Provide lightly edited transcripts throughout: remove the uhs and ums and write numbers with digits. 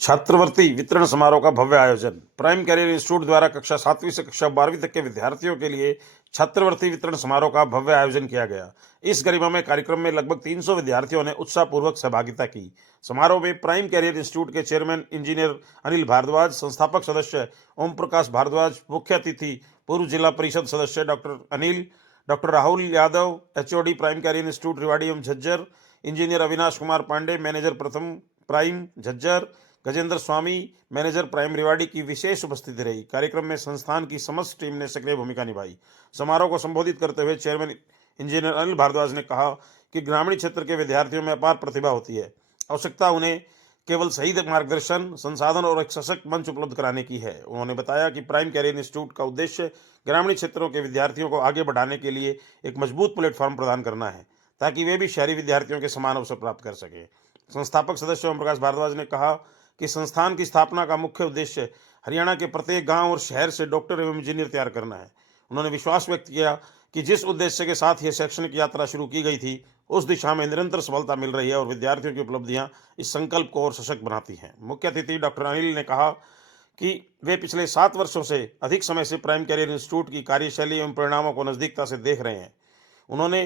छात्रवृत्ति वितरण समारोह का भव्य आयोजन। प्राइम कैरियर इंस्टीट्यूट द्वारा कक्षा 7वीं से कक्षा 12वीं तक के विद्यार्थियों के लिए छात्रवृत्ति वितरण समारोह का भव्य आयोजन किया गया। इस गरिमामय कार्यक्रम में लगभग 300 विद्यार्थियों ने उत्साहपूर्वक सहभागिता की। समारोह में प्राइम कैरियर इंस्टीट्यूट के चेयरमैन इंजीनियर अनिल भारद्वाज, संस्थापक सदस्य ओम प्रकाश भारद्वाज, मुख्य अतिथि पूर्व जिला परिषद सदस्य doctor Anil, doctor Rahul Yadav, HOD Prime career institute Rewari एवं Jhajjar, engineer Avinash Kumar Pande, manager Pratham Prime Jhajjar, Gajendra Swami, manager Prime Rewari की विशेष उपस्थिति रही। कार्यक्रम में संस्थान की समस्त टीम ने सक्रिय भूमिका निभाई। समारोह को संबोधित करते हुए चेयरमैन इंजीनियर अनिल भारद्वाज ने कहा कि ग्रामीण क्षेत्र के विद्यार्थियों में अपार प्रतिभा होती है। आवश्यकता उन्हें केवल सही मार्गदर्शन, संसाधन और एक सशक्त मंच उपलब्ध कराने की है। उन्होंने बताया कि प्राइम कैरियर इंस्टीट्यूट का उद्देश्य ग्रामीण क्षेत्रों के विद्यार्थियों को आगे बढ़ाने के लिए एक मजबूत प्लेटफॉर्म प्रदान करना है, ताकि वे भी शहरी विद्यार्थियों के समान अवसर प्राप्त कर सकें। संस्थापक सदस्य ओम प्रकाश भारद्वाज ने कहा कि संस्थान की स्थापना का मुख्य उद्देश्य हरियाणा के प्रत्येक गांव और शहर से डॉक्टर एवं इंजीनियर तैयार करना है। उन्होंने विश्वास व्यक्त किया कि जिस उद्देश्य के साथ यह शैक्षणिक यात्रा शुरू की गई थी, उस दिशा में निरंतर सफलता मिल रही है और विद्यार्थियों की उपलब्धियां इस संकल्प को और सशक्त बनाती हैं। मुख्य अतिथि डॉक्टर अनिल ने कहा कि वे पिछले 7 वर्षों से अधिक समय से प्राइम कैरियर इंस्टीट्यूट की कार्यशैली एवं परिणामों को नजदीकता से देख रहे हैं। उन्होंने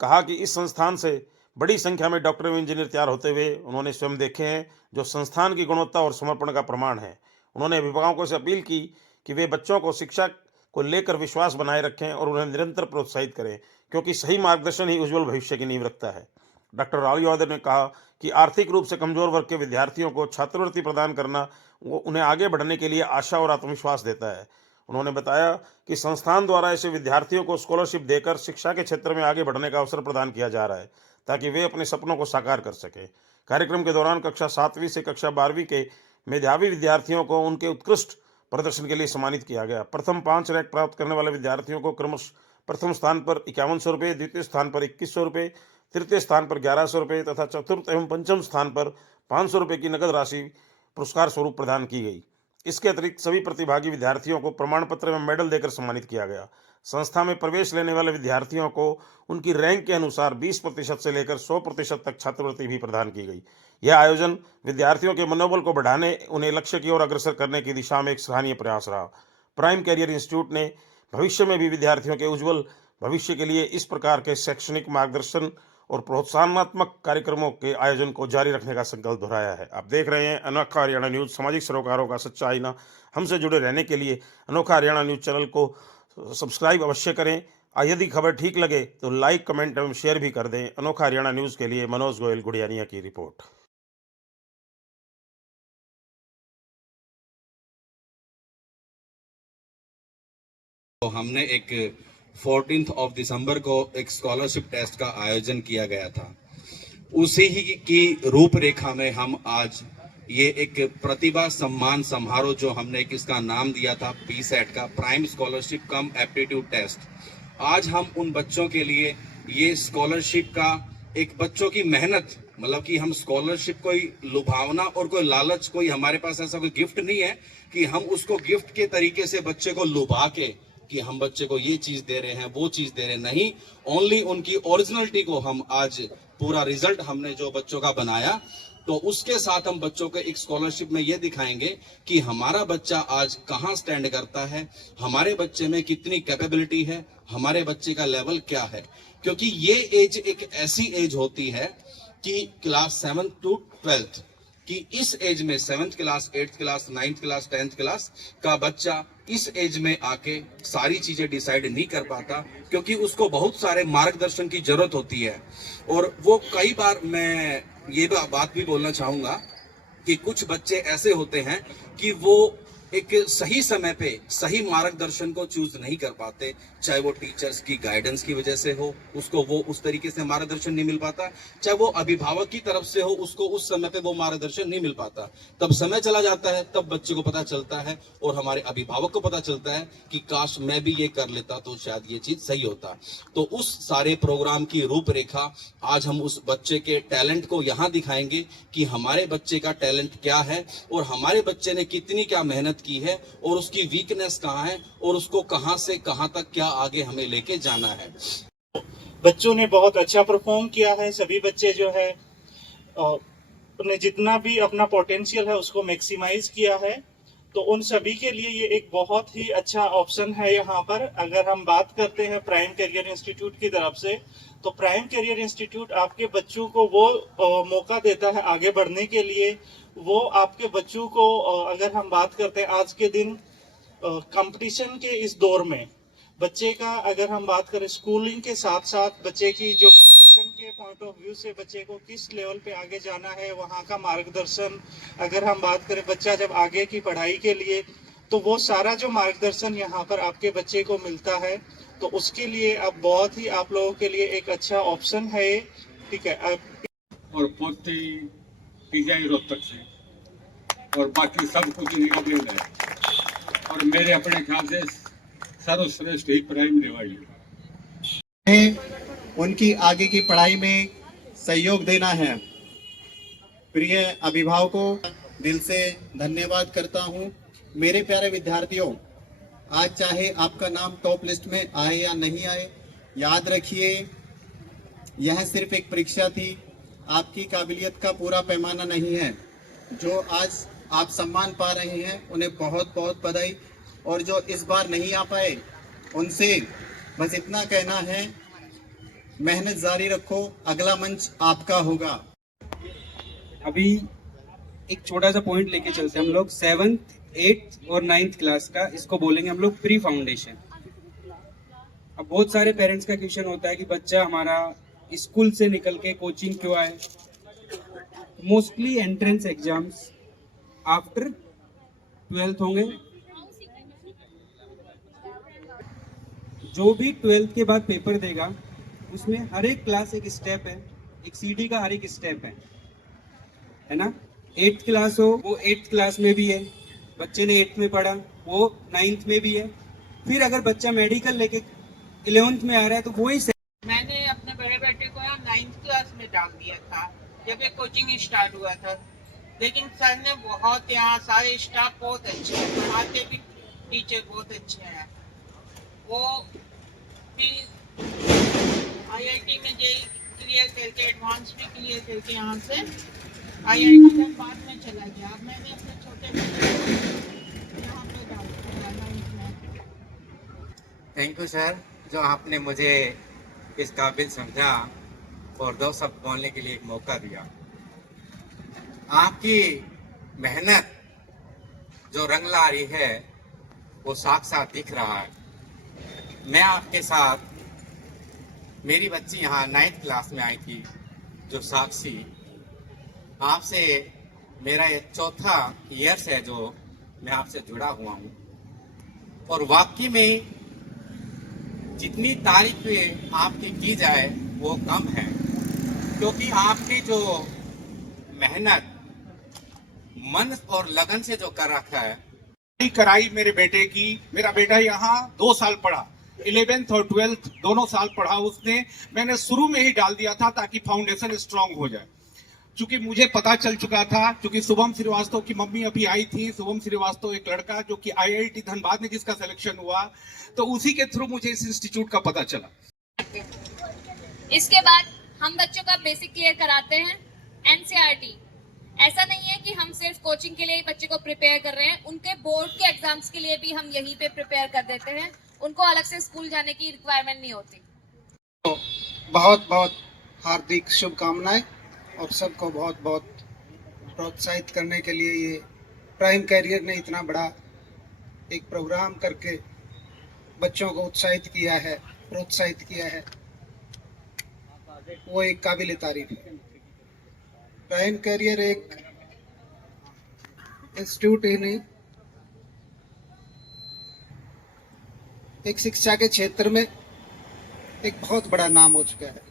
कहा कि इस संस्थान से बड़ी संख्या में डॉक्टर एवं इंजीनियर तैयार होते हुए उन्होंने स्वयं देखे हैं, जो संस्थान की गुणवत्ता और समर्पण का प्रमाण है। उन्होंने अभिभावकों से अपील की कि वे बच्चों को शिक्षा को लेकर विश्वास बनाए रखें और उन्हें निरंतर प्रोत्साहित करें, क्योंकि सही मार्गदर्शन ही उज्जवल भविष्य की नींव रखता है। डॉक्टर राहुल यादव ने कहा कि आर्थिक रूप से कमजोर वर्ग के विद्यार्थियों को छात्रवृत्ति प्रदान करना उन्हें आगे बढ़ने के लिए आशा और आत्मविश्वास देता है। उन्होंने बताया कि संस्थान द्वारा ऐसे विद्यार्थियों को स्कॉलरशिप देकर शिक्षा के क्षेत्र में आगे बढ़ने का अवसर प्रदान किया जा रहा है, ताकि वे अपने सपनों को साकार कर सकें। कार्यक्रम के दौरान कक्षा 7वीं से कक्षा 12वीं के मेधावी विद्यार्थियों को उनके उत्कृष्ट प्रदर्शन के लिए सम्मानित किया गया। प्रथम 5 रैंक प्राप्त करने वाले विद्यार्थियों को क्रमशः प्रथम स्थान पर 5100 रुपये, द्वितीय स्थान पर 2100 रुपये, तृतीय स्थान पर 1100 रुपये तथा चतुर्थ एवं पंचम स्थान पर 500 रुपये की नगद राशि पुरस्कार स्वरूप प्रदान की गई। इसके अतिरिक्त सभी प्रतिभागी विद्यार्थियों को प्रमाण पत्र एवं मेडल देकर सम्मानित किया गया। संस्था में प्रवेश लेने वाले विद्यार्थियों को उनकी रैंक के अनुसार 20% से लेकर 100% तक छात्रवृत्ति भी प्रदान की गई। यह आयोजन विद्यार्थियों के मनोबल को बढ़ाने, उन्हें लक्ष्य की ओर अग्रसर करने की दिशा में एक सराहनीय प्रयास रहा। प्राइम कैरियर इंस्टीट्यूट ने भविष्य में भी विद्यार्थियों के उज्जवल भविष्य के लिए इस प्रकार के शैक्षणिक मार्गदर्शन और प्रोत्साहनात्मक कार्यक्रमों के आयोजन को जारी रखने का संकल्प दोहराया है। आप देख रहे हैं अनोखा हरियाणा न्यूज, सामाजिक सरोकारों का सच्चा आईना। हमसे जुड़े रहने के लिए अनोखा हरियाणा न्यूज चैनल को सब्सक्राइब अवश्य करें। यदि खबर ठीक लगे तो लाइक, कमेंट एवं शेयर भी कर दें। अनोखा हरियाणा न्यूज के लिए मनोज गोयल, गुड़ियानिया की रिपोर्ट। तो हमने एक 14 दिसंबर को एक स्कॉलरशिप टेस्ट का आयोजन किया गया था। उसी ही की रूपरेखा में हम आज ये एक प्रतिभा सम्मान समारोह, जो हमने एक इसका नाम दिया था पीसेट का, प्राइम स्कॉलरशिप कम एप्टीट्यूड टेस्ट, आज हम उन बच्चों के लिए ये स्कॉलरशिप का एक बच्चों की मेहनत, मतलब कि हम स्कॉलरशिप कोई लुभावना और कोई लालच, कोई हमारे पास ऐसा कोई गिफ्ट नहीं है कि हम उसको गिफ्ट के तरीके से बच्चे को लुभा के कि हम बच्चे को ये चीज दे रहे हैं, वो चीज दे रहे हैं, नहीं। ओनली उनकी ओरिजिनलिटी को हम आज पूरा रिजल्ट हमने जो बच्चों का बनाया, तो उसके साथ हम बच्चों को एक स्कॉलरशिप में ये दिखाएंगे कि हमारा बच्चा आज कहाँ स्टैंड करता है, हमारे बच्चे में कितनी कैपेबिलिटी है, हमारे बच्चे का लेवल क्या है। क्योंकि ये एज एक ऐसी एज होती है कि क्लास 7 to 12 कि इस एज में 7th class, 8th class, 9th class, 10th class का बच्चा इस एज में आके सारी चीजें डिसाइड नहीं कर पाता, क्योंकि उसको बहुत सारे मार्गदर्शन की जरूरत होती है। और वो कई बार, मैं ये बात भी बोलना चाहूंगा कि कुछ बच्चे ऐसे होते हैं कि वो एक सही समय पे सही मार्गदर्शन को चूज नहीं कर पाते, चाहे वो टीचर्स की गाइडेंस की वजह से हो, उसको वो उस तरीके से मार्गदर्शन नहीं मिल पाता, चाहे वो अभिभावक की तरफ से हो, उसको उस समय पे वो मार्गदर्शन नहीं मिल पाता। तब समय चला जाता है, तब बच्चे को पता चलता है और हमारे अभिभावक को पता चलता है कि काश मैं भी ये कर लेता तो शायद ये चीज सही होता। तो उस सारे प्रोग्राम की रूपरेखा आज हम उस बच्चे के टैलेंट को यहाँ दिखाएंगे कि हमारे बच्चे का टैलेंट क्या है और हमारे बच्चे ने कितनी क्या मेहनत की है और उसकी वीकनेस कहाँ है और उसको कहाँ से कहाँ तक क्या आगे हमें लेके जाना है। बच्चों ने बहुत अच्छा परफॉर्म किया है। सभी बच्चे जो है ने जितना भी अपना पोटेंशियल है उसको मैक्सिमाइज किया है। तो उन सभी के लिए ये एक बहुत ही अच्छा ऑप्शन है यहाँ पर। अगर हम बात करते हैं प्राइम करियर इंस्टीट्यूट की तरफ से, तो प्राइम करियर इंस्टीट्यूट आपके बच्चों को वो मौका देता है आगे बढ़ने के लिए। वो आपके बच्चों को अगर हम बात करते हैं आज के दिन कंपटीशन के इस दौर में, बच्चे का अगर हम बात करें स्कूलिंग के साथ साथ बच्चे की जो कंपटीशन के पॉइंट ऑफ व्यू से बच्चे को किस लेवल पे आगे जाना है, वहाँ का मार्गदर्शन, अगर हम बात करें बच्चा जब आगे की पढ़ाई के लिए, तो वो सारा जो मार्गदर्शन यहाँ पर आपके बच्चे को मिलता है। तो उसके लिए अब बहुत ही आप लोगों के लिए एक अच्छा ऑप्शन है ये। ठीक है। और पोती पीजाई रोहतक से और बाकी सब कुछ निगम है और मेरे अपने ख्याल से सर्वश्रेष्ठ ही प्राइमरी वाली उनकी आगे की पढ़ाई में सहयोग देना है। प्रिय अभिभावकों, दिल से धन्यवाद करता हूं। मेरे प्यारे विद्यार्थियों, आज चाहे आपका नाम टॉप लिस्ट में आए या नहीं आए, याद रखिए यह सिर्फ एक परीक्षा थी, आपकी काबिलियत का पूरा पैमाना नहीं है। जो आज आप सम्मान पा रहे हैं उन्हें बहुत बहुत बधाई, और जो इस बार नहीं आ पाए उनसे बस इतना कहना है, मेहनत जारी रखो, अगला मंच आपका होगा। अभी एक छोटा सा पॉइंट लेके चलते हैं हम लोग 7th 8th और 9th क्लास का, इसको बोलेंगे हम लोग प्री फाउंडेशन। अब बहुत सारे पेरेंट्स का क्वेश्चन होता है कि बच्चा हमारा स्कूल से निकल के कोचिंग क्यों आए। Mostly entrance exams after 12th होंगे। जो भी 12th के बाद पेपर देगा उसमें हर एक क्लास एक स्टेप है, एक सीडी का हर एक स्टेप है ना। 8th क्लास हो वो 8th क्लास में भी है, बच्चे ने 8th में पढ़ा वो 9th में भी है। फिर अगर बच्चा मेडिकल लेके 11th में आ रहा है तो वही मैंने अपने बड़े बेटे को यहाँ 9th क्लास में डाल दिया था जब ये कोचिंग स्टार्ट हुआ था। लेकिन सर ने बहुत, यहाँ सारे स्टाफ बहुत अच्छे हैं, पढ़ाते भी टीचर बहुत अच्छे हैं। वो फिर आईआईटी में जेई क्लियर करके एडवांस भी क्लियर करके यहाँ से आईआईटी धनबाद में चला गया। अब मैंने अपने छोटे बेटे यहाँ पे डाल दिया 9th में। थैंक यू सर, जो आपने मुझे इस काबिल समझा और 2 शब्द बोलने के लिए एक मौका दिया। आपकी मेहनत जो रंग ला रही है वो साथ साथ दिख रहा है। मैं आपके साथ, मेरी बच्ची यहाँ 9th क्लास में आई थी जो साक्षी, आपसे मेरा ये 4था ईयर्स है जो मैं आपसे जुड़ा हुआ हूँ। और वाकई में जितनी तारीफ आपकी की जाए वो कम है, क्योंकि आपने जो मेहनत मन और लगन से जो कर रखा है कराई मेरे बेटे की। मेरा बेटा यहाँ 2 साल पढ़ा, 11th और 12th दोनों साल पढ़ा उसने। मैंने शुरू में ही डाल दिया था ताकि फाउंडेशन स्ट्रांग हो जाए, क्योंकि मुझे पता चल चुका था, क्योंकि शुभम श्रीवास्तव की मम्मी अभी आई थी। शुभम श्रीवास्तव एक लड़का जो कि आईआईटी धनबाद में जिसका सिलेक्शन हुआ, तो उसी के थ्रू मुझे इस इंस्टीट्यूट का पता चला। इसके बाद हम बच्चों का बेसिक क्लियर कराते हैं, एनसीईआरटी। ऐसा नहीं है कि हम सिर्फ कोचिंग के लिए ही बच्चे को प्रिपेयर कर रहे हैं, उनके बोर्ड के एग्जाम्स के लिए भी हम यहीं पे प्रिपेयर कर देते हैं। उनको अलग से स्कूल जाने की रिक्वायरमेंट नहीं होती। तो बहुत बहुत हार्दिक शुभकामनाएं और सबको बहुत बहुत प्रोत्साहित करने के लिए ये प्राइम कैरियर ने इतना बड़ा एक प्रोग्राम करके बच्चों को उत्साहित किया है, प्रोत्साहित किया है, वो एक काबिल तारीफ है। प्राइम कैरियर एक इंस्टीट्यूट ही नहीं, एक शिक्षा के क्षेत्र में एक बहुत बड़ा नाम हो चुका है।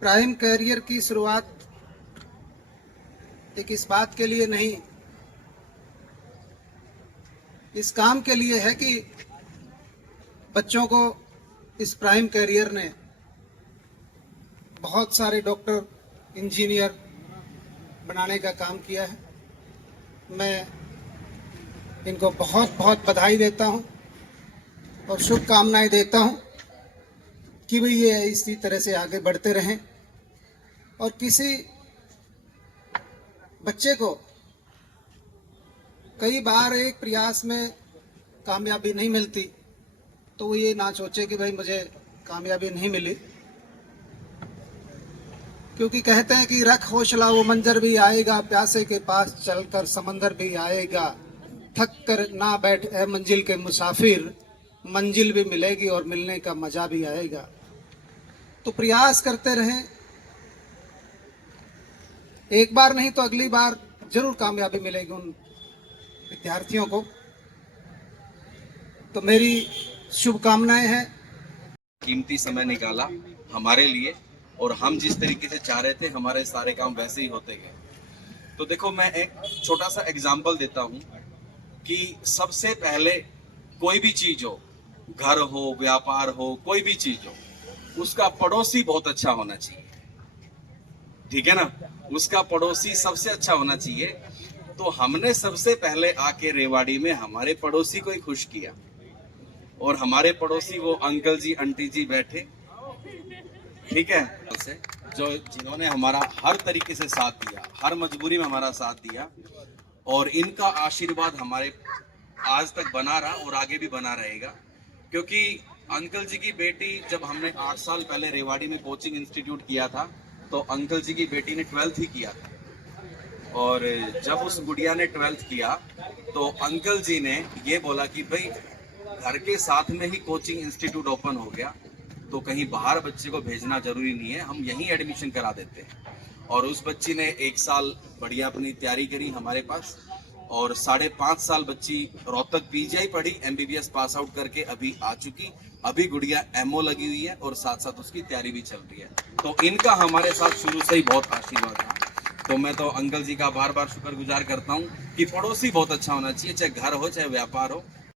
प्राइम कैरियर की शुरुआत एक इस बात के लिए नहीं, इस काम के लिए है कि बच्चों को इस प्राइम कैरियर ने बहुत सारे डॉक्टर, इंजीनियर बनाने का काम किया है। मैं इनको बहुत बहुत बधाई देता हूं और शुभकामनाएं देता हूं कि भाई ये इसी तरह से आगे बढ़ते रहें और किसी बच्चे को कई बार एक प्रयास में कामयाबी नहीं मिलती तो वो ये ना सोचे कि भाई मुझे कामयाबी नहीं मिली, क्योंकि कहते हैं कि रख हौसला वो मंजर भी आएगा, प्यासे के पास चलकर समंदर भी आएगा, थक कर ना बैठ ए मंजिल के मुसाफिर, मंजिल भी मिलेगी और मिलने का मजा भी आएगा। तो प्रयास करते रहें, एक बार नहीं तो अगली बार जरूर कामयाबी मिलेगी उन विद्यार्थियों को। तो मेरी शुभकामनाएं हैं। कीमती समय निकाला हमारे लिए और हम जिस तरीके से चाह रहे थे हमारे सारे काम वैसे ही होते गए। तो देखो, मैं एक छोटा सा एग्जाम्पल देता हूँ कि सबसे पहले कोई भी चीज हो, घर हो, व्यापार हो, कोई भी चीज हो, उसका पड़ोसी बहुत अच्छा होना चाहिए। ठीक है ना, उसका पड़ोसी सबसे अच्छा होना चाहिए। तो हमने सबसे पहले आके रेवाड़ी में हमारे पड़ोसी को ही खुश किया, और हमारे पड़ोसी वो अंकल जी आंटी जी बैठे, ठीक है, जो जिन्होंने हमारा हर तरीके से साथ दिया, हर मजबूरी में हमारा साथ दिया, और इनका आशीर्वाद हमारे आज तक बना रहा और आगे भी बना रहेगा। क्योंकि अंकल जी की बेटी, जब हमने 8 साल पहले रेवाड़ी में कोचिंग इंस्टीट्यूट किया था तो अंकल जी की बेटी ने 12th ही किया था, और जब उस गुड़िया ने 12th किया तो अंकल जी ने ये बोला कि भाई घर के साथ में ही कोचिंग इंस्टीट्यूट ओपन हो गया तो कहीं बाहर बच्चे को भेजना जरूरी नहीं है, हम यहीं एडमिशन करा देते हैं। और उस बच्ची ने 1 साल बढ़िया अपनी तैयारी करी हमारे पास, और 5.5 साल बच्ची रोहतक पीजीआई पढ़ी, MBBS पास आउट करके अभी आ चुकी। अभी गुड़िया MO लगी हुई है और साथ साथ उसकी तैयारी भी चल रही है। तो इनका हमारे साथ शुरू से ही बहुत आशीर्वाद था। तो मैं तो अंकल जी का बार बार शुक्रगुजार करता हूँ कि पड़ोसी बहुत अच्छा होना चाहिए, चाहे घर हो चाहे व्यापार हो।